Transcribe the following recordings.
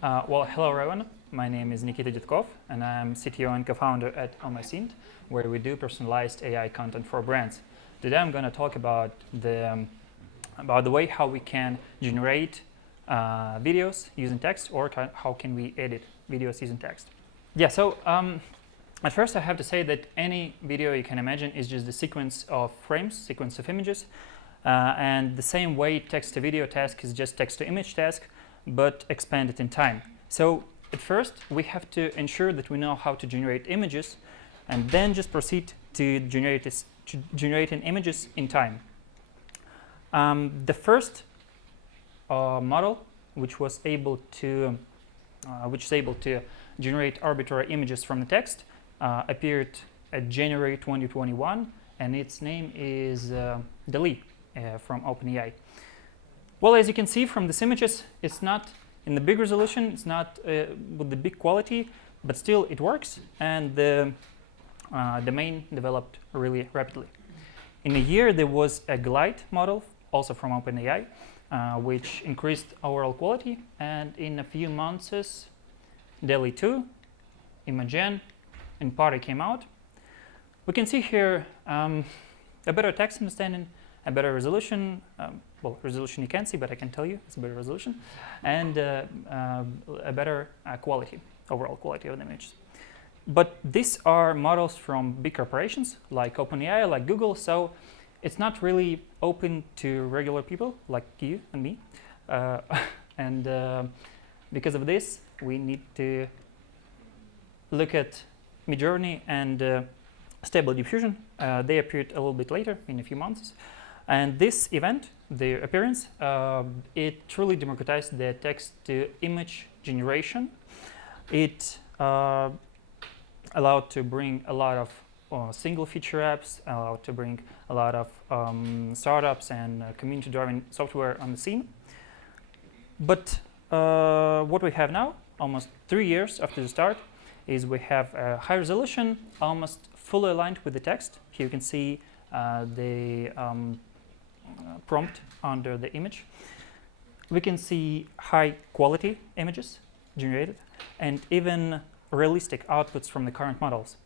Well, hello everyone. My name is Nikita Detkov, and I'm CTO and co-founder at OHMYSYNT, where we do personalized AI content for brands. Today, I'm going to talk about the way how we can generate videos using text, or how can we edit videos using text. Yeah. So at first, I have to say that any video you can imagine is just the sequence of frames, sequence of images, and the same way text-to-video task is just text-to-image task, but expanded in time. So at first, we have to ensure that we know how to generate images, and then just proceed to generating images in time. The first model, which is able to generate arbitrary images from the text, appeared at January 2021, and its name is DALL-E from OpenAI. Well, as you can see from these images, it's not in the big resolution, it's not with the big quality, but still it works, and the domain developed really rapidly. In a year, there was a Glide model, also from OpenAI, which increased overall quality, and in a few months, DALL-E 2, Imogen, and Party came out. We can see here a better text understanding, a better resolution. Well, resolution you can't see, but I can tell you it's a better resolution, and a better quality, overall quality of the images. But these are models from big corporations like OpenAI, like Google, so it's not really open to regular people like you and me. And because of this, we need to look at Midjourney and Stable Diffusion. They appeared a little bit later, in a few months. And this event, the appearance, it truly democratized the text-to-image generation. It allowed to bring a lot of single feature apps, allowed to bring a lot of startups and community-driven software on the scene. But what we have now, almost 3 years after the start, is we have a high resolution, almost fully aligned with the text. Here you can see the prompt under the image. We can see high quality images generated and even realistic outputs from the current models.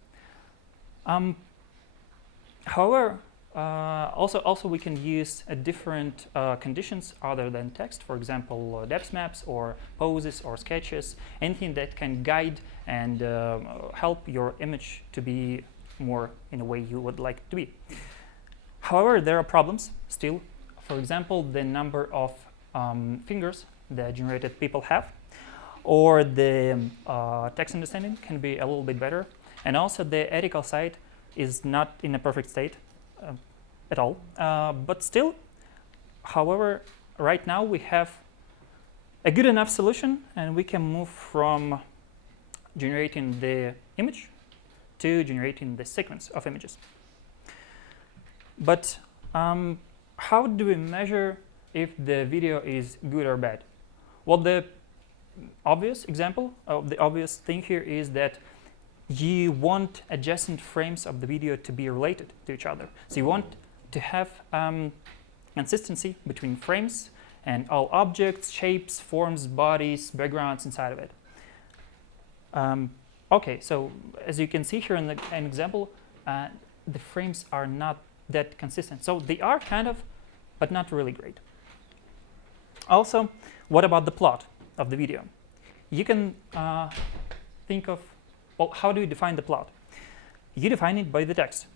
However, also we can use different conditions other than text, for example, depth maps or poses or sketches, anything that can guide and help your image to be more in a way you would like it to be. However, there are problems still. For example, the number of fingers that generated people have, or the text understanding can be a little bit better. And also the ethical side is not in a perfect state at all. But still, however, right now we have a good enough solution, and we can move from generating the image to generating the sequence of images. But how do we measure if the video is good or bad? Well, the obvious example of the obvious thing here is that you want adjacent frames of the video to be related to each other. So you want to have consistency between frames and all objects, shapes, forms, bodies, backgrounds inside of it. Okay, so as you can see here in an example, the frames are not that consistent. So they are kind of, but not really great. Also, what about the plot of the video? You can think of, well, how do you define the plot? You define it by the text,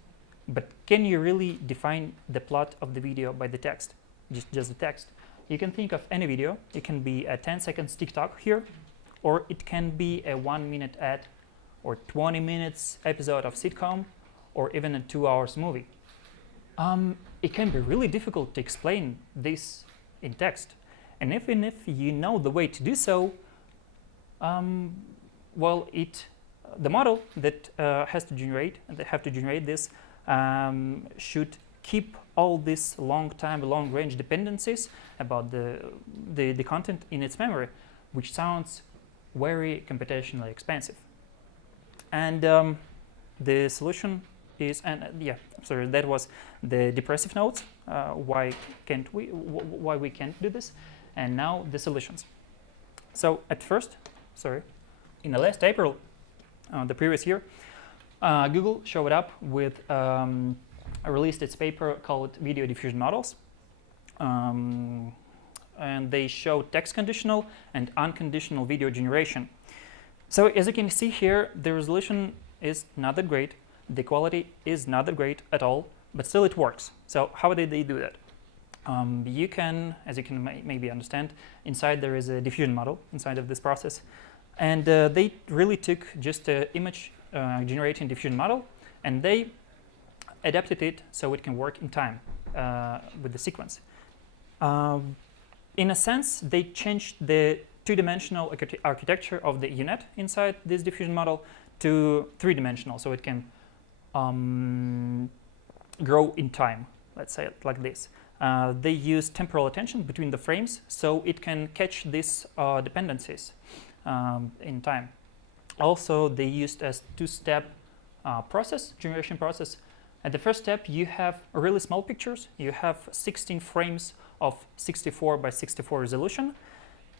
but can you really define the plot of the video by the text, just the text? You can think of any video. It can be a 10 seconds TikTok here, or it can be a 1 minute ad, or 20 minutes episode of sitcom, or even a 2 hours movie. It can be really difficult to explain this in text. And even if you know the way to do so, well, the model that have to generate this should keep all these long-range dependencies about the content in its memory, which sounds very computationally expensive. And the solution is, that was the depressive notes. Why we can't do this? And now the solutions. So at first, in the last April, the previous year, Google showed up with released its paper called Video Diffusion Models. And they show text conditional and unconditional video generation. So as you can see here, the resolution is not that great, the quality is not that great at all, but still it works. So how did they do that? You can, as you can maybe understand, inside there is a diffusion model inside of this process. And they really took just an image generating diffusion model, and they adapted it so it can work in time with the sequence. In a sense, they changed the two-dimensional architecture of the UNet inside this diffusion model to three-dimensional, so it can grow in time, let's say it like this. They use temporal attention between the frames, so it can catch these dependencies in time. Also, they used a two-step generation process. At the first step, you have really small pictures. You have 16 frames of 64 by 64 resolution.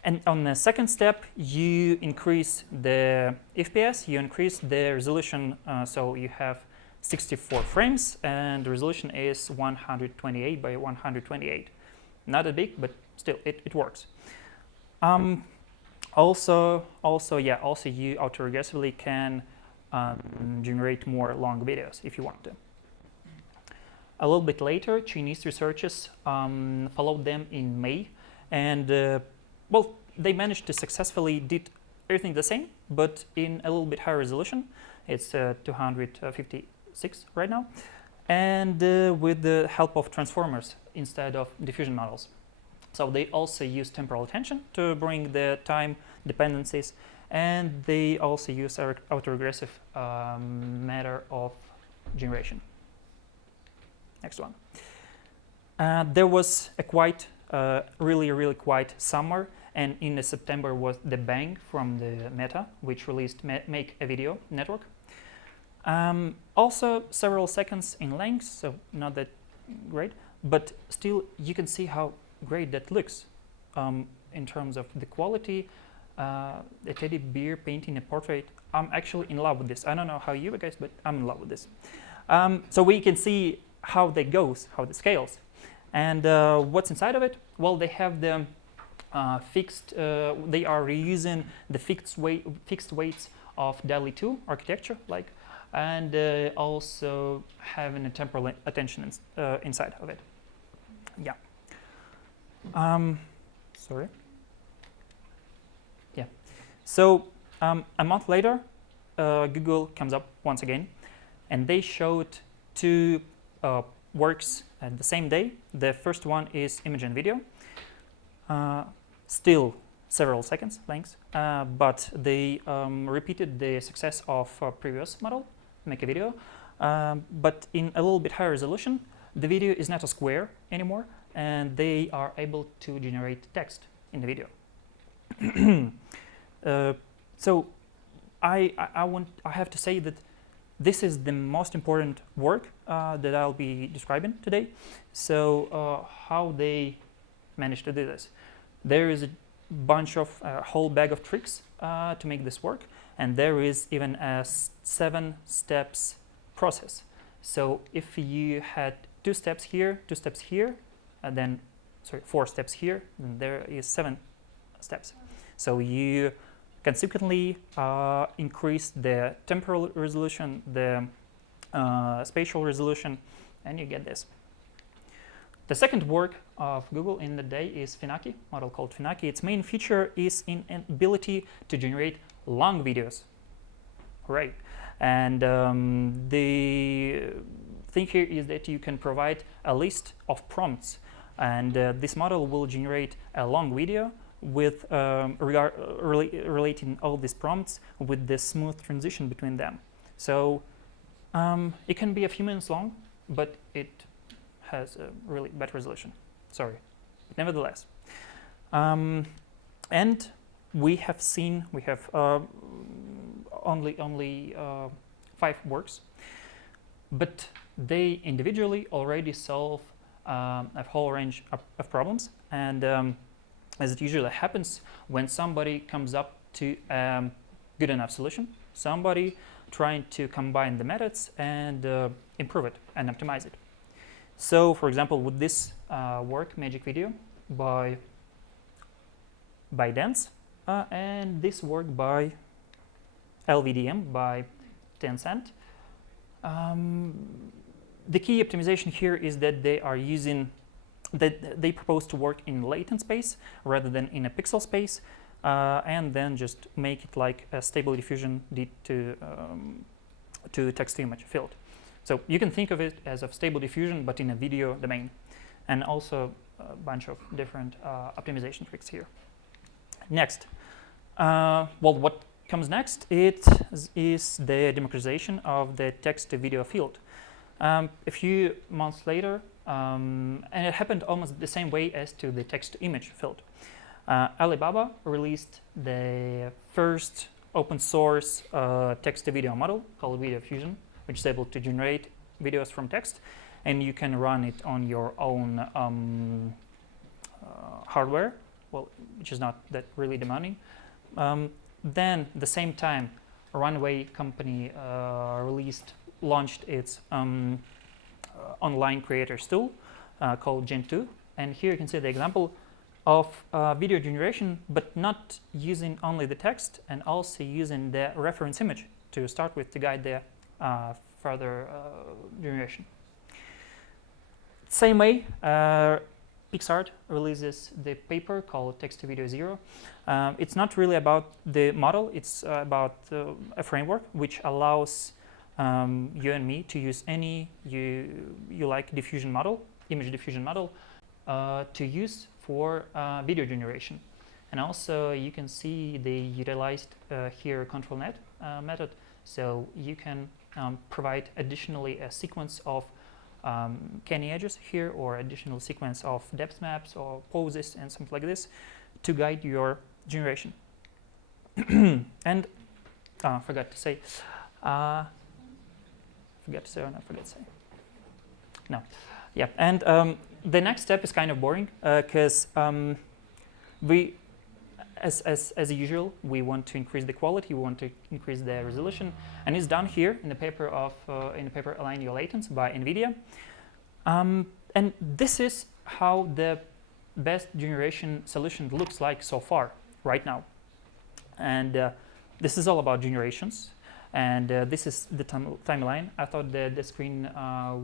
And on the second step, you increase the FPS, you increase the resolution, so you have 64 frames, and the resolution is 128 by 128. Not that big, but still, it works. Also, you autoregressively can generate more long videos if you want to. A little bit later, Chinese researchers followed them in May, and well, they managed to successfully did everything the same, but in a little bit higher resolution. It's 256 right now, and with the help of transformers instead of diffusion models. So they also use temporal attention to bring the time dependencies, and they also use autoregressive matter of generation. Next one. There was a really quiet summer, and in September was the bang from the Meta, which released Make a Video network. Also several seconds in length, so not that great, but still you can see how great that looks in terms of the quality. A teddy bear painting a portrait. I'm actually in love with this. I don't know how you guys, but I'm in love with this. So we can see how that goes, how it scales. And what's inside of it? Well, they have the they are reusing the fixed weights of DALI 2 architecture, and also having a temporal attention inside of it. Yeah. Sorry. Yeah. So a month later, Google comes up once again, and they showed two works at the same day. The first one is image and video, still several seconds length, but they repeated the success of previous model, Make a Video, but in a little bit higher resolution. The video is not a square anymore, and they are able to generate text in the video. So I have to say that this is the most important work that I'll be describing today. So how they managed to do this. There is a bunch of whole bag of tricks to make this work, and there is even a 7 steps process. So if you had 2 steps here, 2 steps here, then 4 steps here, then there is 7 steps. So you consequently increase the temporal resolution, the spatial resolution, and you get this. The second work of Google in the day is Finaki, model called Finaki. Its main feature is in an ability to generate long videos. Right. And the thing here is that you can provide a list of prompts, and this model will generate a long video with relating all these prompts with the smooth transition between them. So it can be a few minutes long, but it has a really bad resolution. Sorry, but nevertheless. And we have only 5 works, but they individually already solve a whole range of problems. And as it usually happens when somebody comes up to a good enough solution, somebody trying to combine the methods and improve it and optimize it. So, for example, with this work, magic video by Dance, and this work by LVDM by Tencent. The key optimization here is that they are using they propose to work in latent space rather than in a pixel space, and then just make it like a Stable Diffusion did to text-to-image field. So you can think of it as a Stable Diffusion, but in a video domain, and also a bunch of different optimization tricks here. Next, well, what comes next is the democratization of the text-to-video field. A few months later, and it happened almost the same way as to the text-to-image field. Alibaba released the first open source text-to-video model called Video Fusion, which is able to generate videos from text, and you can run it on your own hardware, well, which is not that really demanding. Then, the same time, Runway company launched its online creators tool called Gen 2, and here you can see the example of video generation, but not using only the text and also using the reference image to start with to guide the further generation. Same way, PixArt releases the paper called Text to Video 0. It's not really about the model, it's about a framework which allows you and me to use any you like diffusion model, image diffusion model, to use for video generation. And also you can see they utilized here ControlNet method, so you can provide additionally a sequence of canny edges here, or additional sequence of depth maps or poses and something like this to guide your generation. And forgot to say, no, yeah. And the next step is kind of boring because we, as usual, we want to increase the quality, we want to increase the resolution, and it's done here in the paper Align Your Latents by NVIDIA. And this is how the best generation solution looks like so far, right now. And this is all about generations. And this is the timeline. I thought the screen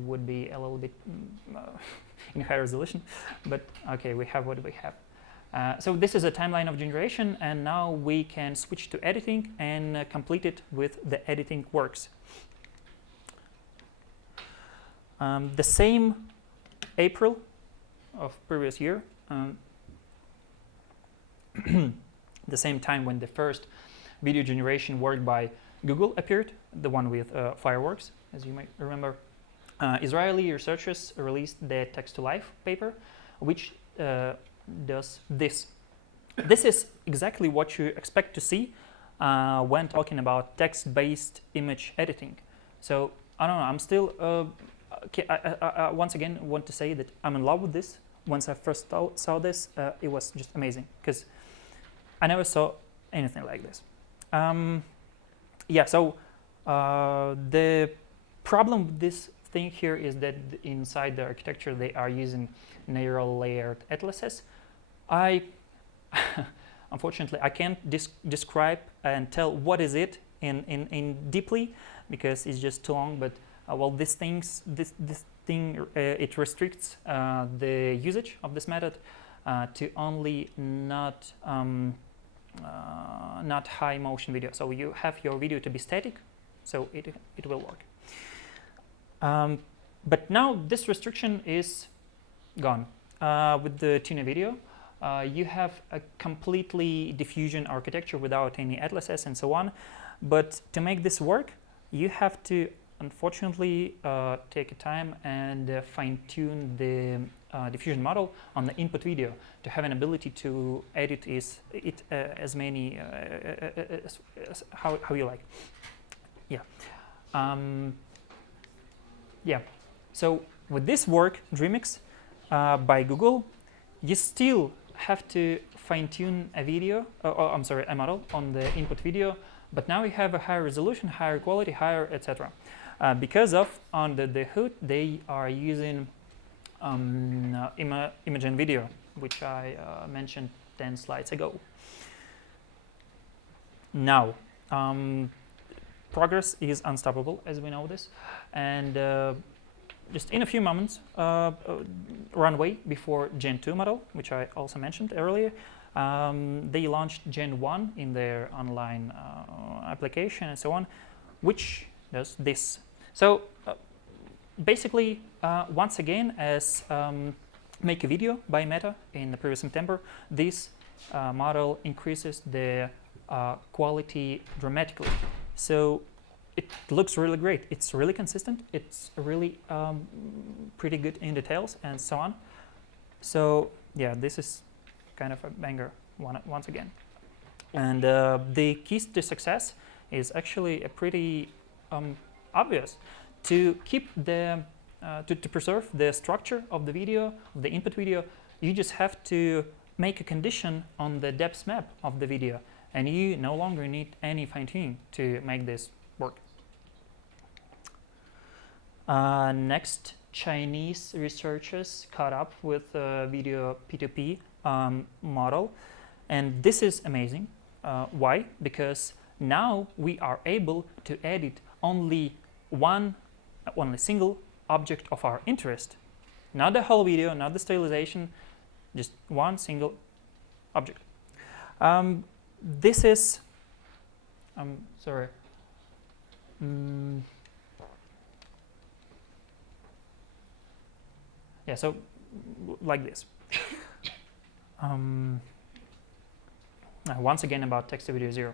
would be a little bit in high resolution, but okay, we have what we have. So this is a timeline of generation, and now we can switch to editing and complete it with the editing works. The same April of previous year, the same time when the first video generation work by Google appeared, the one with fireworks, as you might remember. Israeli researchers released the Text to Life paper, which does this. This is exactly what you expect to see when talking about text-based image editing. So I don't know, I'm still, I once again want to say that I'm in love with this. Once I first saw this, it was just amazing, because I never saw anything like this. Yeah, so the problem with this thing here is that inside the architecture they are using neural layered atlases. Unfortunately, I can't describe and tell what is it in deeply, because it's just too long. But well, this thing it restricts the usage of this method to only not high motion video. So you have your video to be static, so it will work. But now this restriction is gone. With the Tuna video, you have a completely diffusion architecture without any atlases and so on. But to make this work, you have to unfortunately take a time and fine-tune the diffusion model on the input video to have an ability to edit as many as how you like. Yeah. Yeah. So with this work, DreamX by Google, you still have to fine-tune a video, I'm sorry, a model on the input video, but now we have a higher resolution, higher quality, higher, etc. Because of on the hood they are using image and video, which I mentioned 10 slides ago. Now, progress is unstoppable, as we know this, and just in a few moments, runway before Gen 2 model, which I also mentioned earlier, they launched Gen 1 in their online application and so on, which does this. So basically, once again, as Make a Video by Meta in the previous September, this model increases the quality dramatically. So it looks really great. It's really consistent. It's really pretty good in details and so on. So yeah, this is kind of a banger once again. And the keys to success is actually a pretty obvious. To keep the to preserve the structure of the video, of the input video, you just have to make a condition on the depth map of the video, and you no longer need any fine-tuning to make this work. Next, Chinese researchers caught up with the video P2P model, and this is amazing. Why? Because now we are able to edit only single object of our interest, not the whole video, not the stylization, just one single object. This is, sorry. Yeah, so like this. Once again about text to video 0.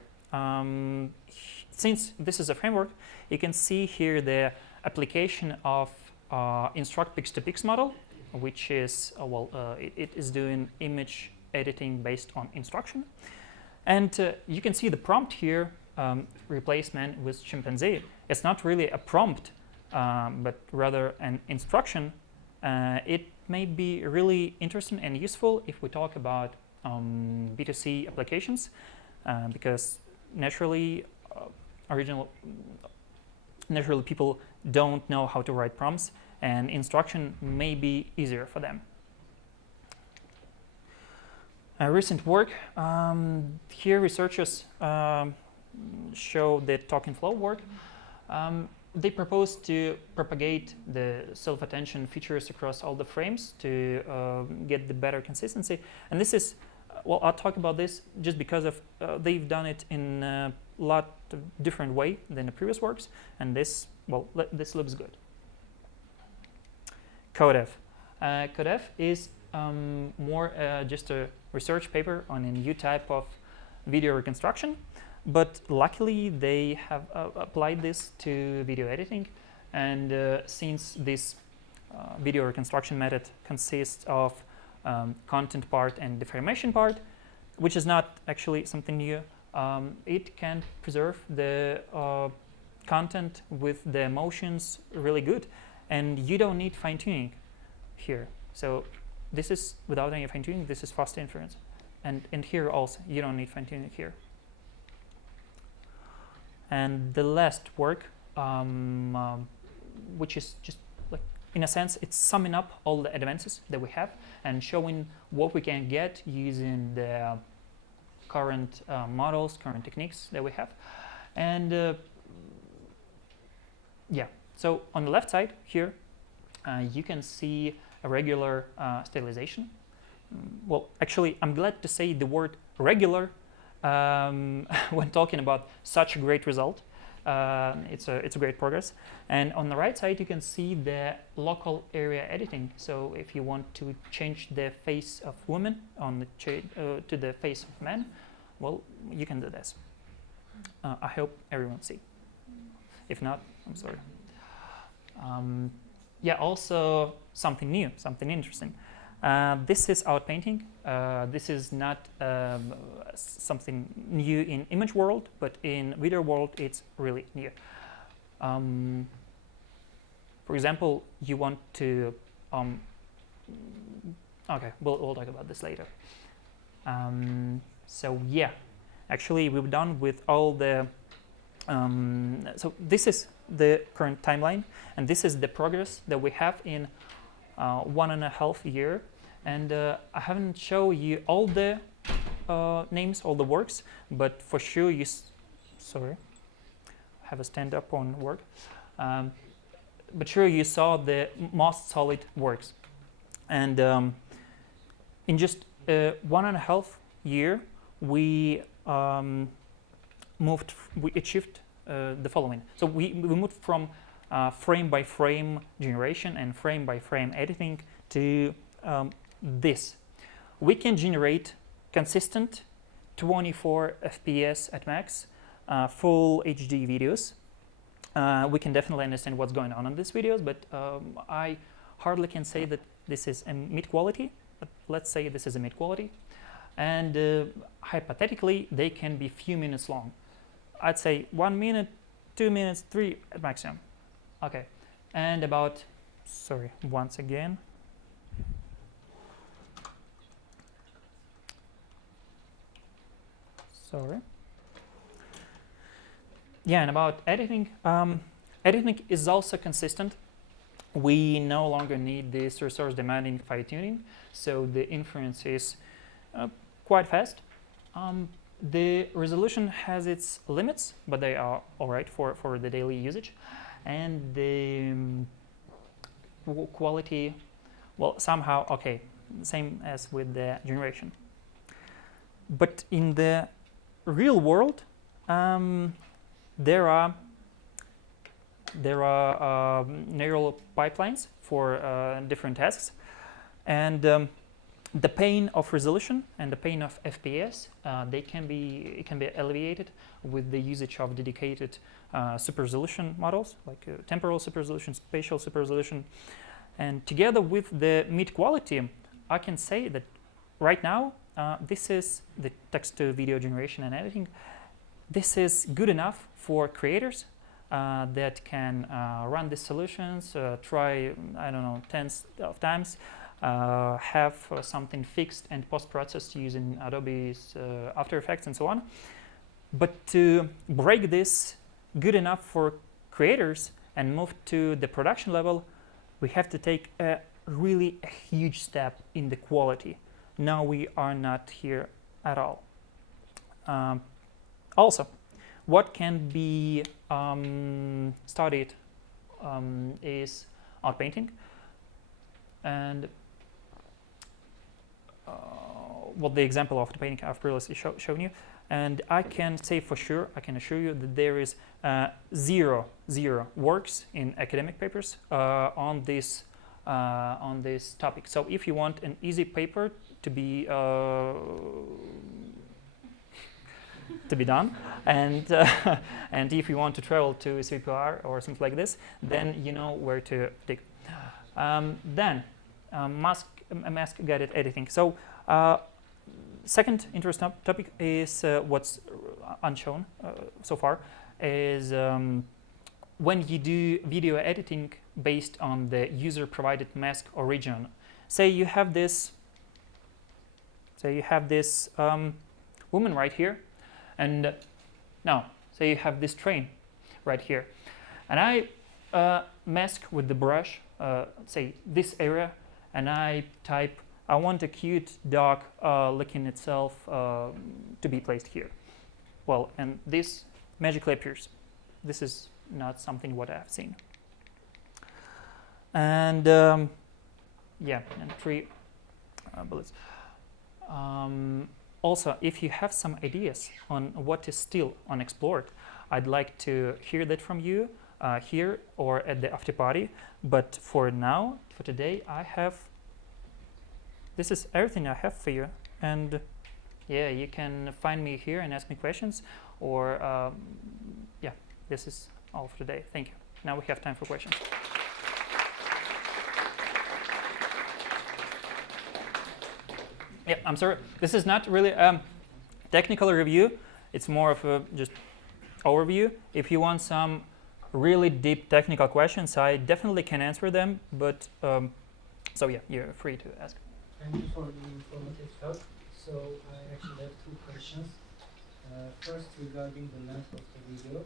Since this is a framework, you can see here the application of instruct pix2pix model, which is it is doing image editing based on instruction, and you can see the prompt here, replace man with chimpanzee. It's not really a prompt, but rather an instruction. It may be really interesting and useful if we talk about B2C applications, because naturally people don't know how to write prompts, and instruction may be easier for them. A recent work, here researchers show the talking flow work. They propose to propagate the self-attention features across all the frames to get the better consistency. And this is, well, I'll talk about this just because of they've done it in a lot of different way than the previous works, and this, well, this looks good. CodeF. CodeF is more just a research paper on a new type of video reconstruction, but luckily they have applied this to video editing, and since this video reconstruction method consists of content part and deformation part, which is not actually something new, it can preserve the content with the motions really good, and you don't need fine-tuning here. So this is without any fine-tuning, this is fast inference, and here also you don't need fine-tuning here. And the last work, which is just like, in a sense, it's summing up all the advances that we have and showing what we can get using the current models, current techniques that we have. And yeah, so on the left side here, you can see a regular stylization. Well, actually, I'm glad to say the word regular when talking about such a great result. It's a great progress. And on the right side, you can see the local area editing. So if you want to change the face of woman on the to the face of man, well, you can do this. I hope everyone see. If not, I'm sorry. Yeah, also something new, something interesting. This is outpainting. This is not something new in image world, but in video world, it's really new. For example, you want to, okay, we'll talk about this later. So yeah, actually we've done with all the, so this is the current timeline, and this is the progress that we have in 1.5 years. And I haven't shown you all the names, all the works, but for sure you, sorry, I have a stand up on work. But sure you saw the most solid works. And in just 1.5 years, we we achieved the following. So we moved from frame by frame generation and frame by frame editing to this. We can generate consistent 24 FPS at max, full HD videos. We can definitely understand what's going on in these videos, but I hardly can say that this is a mid quality, but let's say this is a mid quality. And hypothetically, they can be few minutes long. I'd say 1 minute, 2 minutes, 3 at maximum. Okay, and about, sorry, once again. Sorry. Yeah, and about editing, editing is also consistent. We no longer need this resource demanding fine tuning, so the inference is quite fast. The resolution has its limits, but they are all right for the daily usage. And the quality, well, somehow, okay, same as with the generation. But in the real world, there are neural pipelines for different tasks, and the pain of resolution and the pain of FPS, it can be alleviated with the usage of dedicated super resolution models, like temporal super resolution, spatial super resolution. And together with the mid quality, I can say that right now this is the text to video generation and editing. This is good enough for creators that can run these solutions, try, I don't know, tens of times, have something fixed and post-processed using Adobe's After Effects and so on. But to break this good enough for creators and move to the production level, we have to take a really huge step in the quality. Now we are not here at all. Also, what can be studied is outpainting, and what the example of the painting I've previously shown you. And I can say for sure, I can assure you that there is zero works in academic papers on this topic. So if you want an easy paper to be done, and and if you want to travel to CPR or something like this, then you know where to dig. Then mask guided editing. So second interesting topic is what's unshown so far is when you do video editing based on the user provided mask origin. Say you have this woman right here, and now say you have this train right here, and I mask with the brush say this area, and I type I want a cute dog licking itself to be placed here. Well, and this magically appears. This is not something what I've seen. And yeah, and 3 bullets. Also, if you have some ideas on what is still unexplored, I'd like to hear that from you here or at the after party. But for now, for today, this is everything I have for you. And yeah, you can find me here and ask me questions, or yeah, this is all for today. Thank you. Now we have time for questions. Yeah, I'm sorry. This is not really a technical review. It's more of a just overview. If you want some really deep technical questions, I definitely can answer them. But so yeah, you're free to ask. Thank you for the informative talk. So I actually have two questions. First, regarding the length of the video.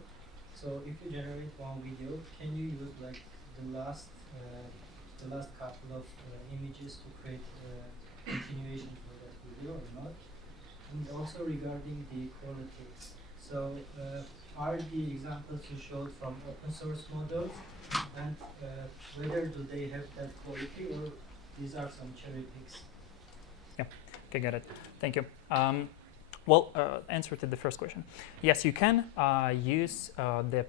So if you generate one video, can you use like the last couple of images to create continuation for that video or not? And also regarding the quality. So are the examples you showed from open source models, and whether do they have that quality or these are some cherry picks? Okay, got it. Thank you. Well, answer to the first question. Yes, you can use the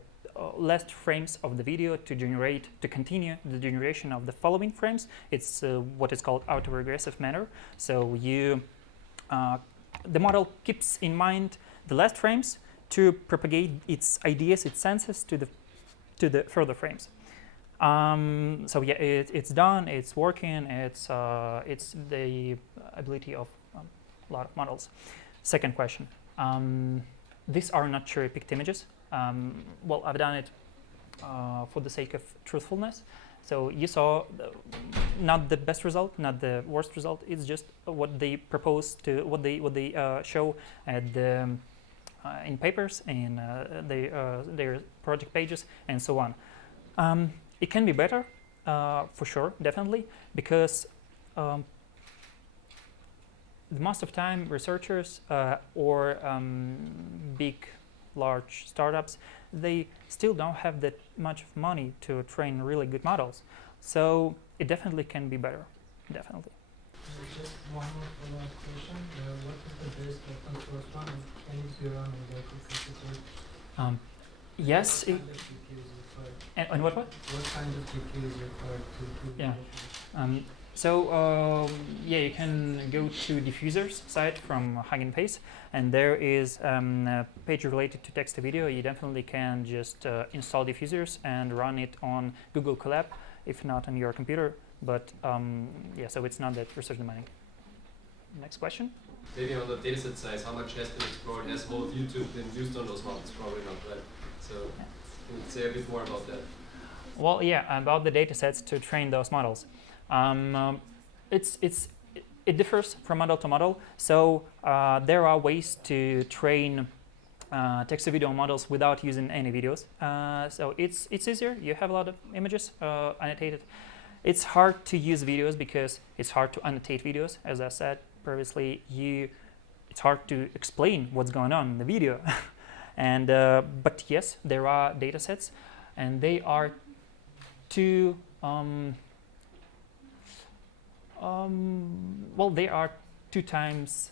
last frames of the video to continue the generation of the following frames. It's what is called autoregressive manner. So the model keeps in mind the last frames to propagate its ideas, its senses to the further frames. So yeah, it's done. It's working. It's the ability of a lot of models. Second question. These are not cherry-picked images. Well, I've done it for the sake of truthfulness. So you saw not the best result, not the worst result. It's just what they propose to, what they show at the in papers, in their project pages, and so on. It can be better, for sure, definitely, because most of the time researchers or big, large startups, they still don't have that much money to train really good models. So it definitely can be better, definitely. Just one more follow-up question. What is the best open source one, and can it be run on local computer? Yes. What kind of GPU is required? And what? What kind of GPU is required to do Yeah. So yeah, you can go to diffusers site from Hugging Face, and there is a page related to text to video. You definitely can just install diffusers and run it on Google Colab, if not on your computer. But yeah, so it's not that research demanding. Next question. Maybe on the dataset size, how much has been explored? Has whole YouTube been used on those models? Probably not, right? So can you say a bit more about that? Well, yeah, about the datasets to train those models. It differs from model to model. So there are ways to train text-to-video models without using any videos. So it's easier. You have a lot of images annotated. It's hard to use videos because it's hard to annotate videos. As I said previously, it's hard to explain what's going on in the video. And but yes, there are datasets, and they are two. Well, they are 2 times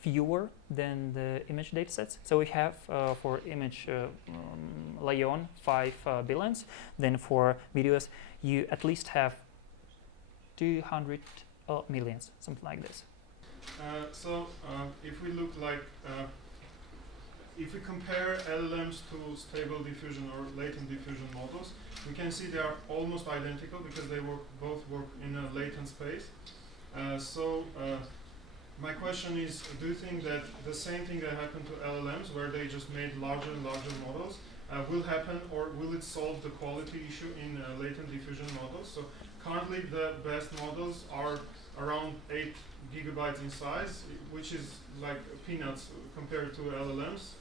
fewer than the image datasets. So we have for image Lion 5 billions. Then for videos, you at least have 200 millions, something like this. If we look like, if we compare LLMs to stable diffusion or latent diffusion models, we can see they are almost identical because they both work in a latent space. My question is, do you think that the same thing that happened to LLMs, where they just made larger and larger models, will happen, or will it solve the quality issue in latent diffusion models? So currently the best models are around 8 gigabytes in size, which is like peanuts compared to LLMs.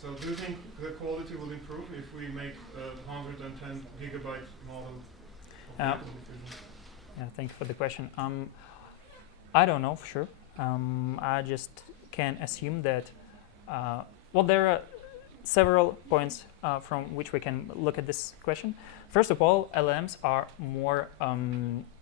So do you think the quality will improve if we make a 110 gigabyte model of latent diffusion? Yeah, thank you for the question. I don't know for sure. I just can assume that, well, there are several points from which we can look at this question. First of all, LLMs are more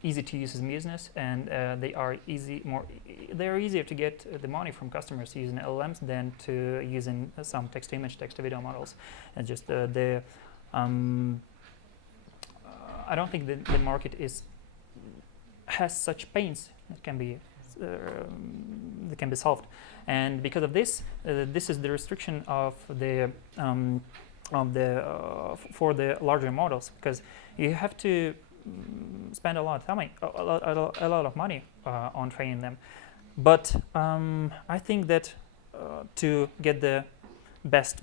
easy to use in business, and they are easier to get the money from customers using LLMs than to using some text-to-image, text-to-video models. And just I don't think the market has such pains that can be solved, and because of this, this is the restriction of the for the larger models, because you have to spend a lot of money on training them. But I think that to get the best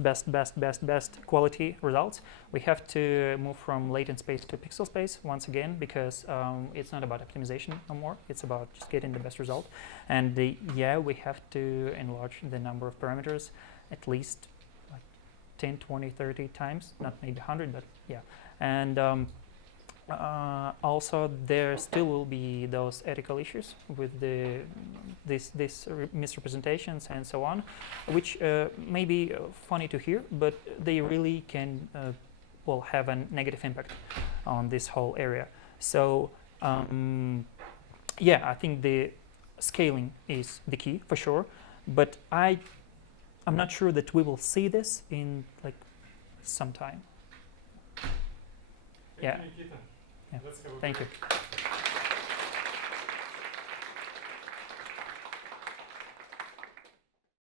quality results, we have to move from latent space to pixel space once again, because it's not about optimization no more. It's about just getting the best result. And yeah, we have to enlarge the number of parameters at least like 10, 20, 30 times, not maybe 100, but yeah. And also, there still will be those ethical issues with these misrepresentations and so on, which may be funny to hear, but they really can will have a negative impact on this whole area. So yeah, I think the scaling is the key for sure, but I'm not sure that we will see this in like some time. Yeah. Nikita. Yeah. Let's have a Thank break. you.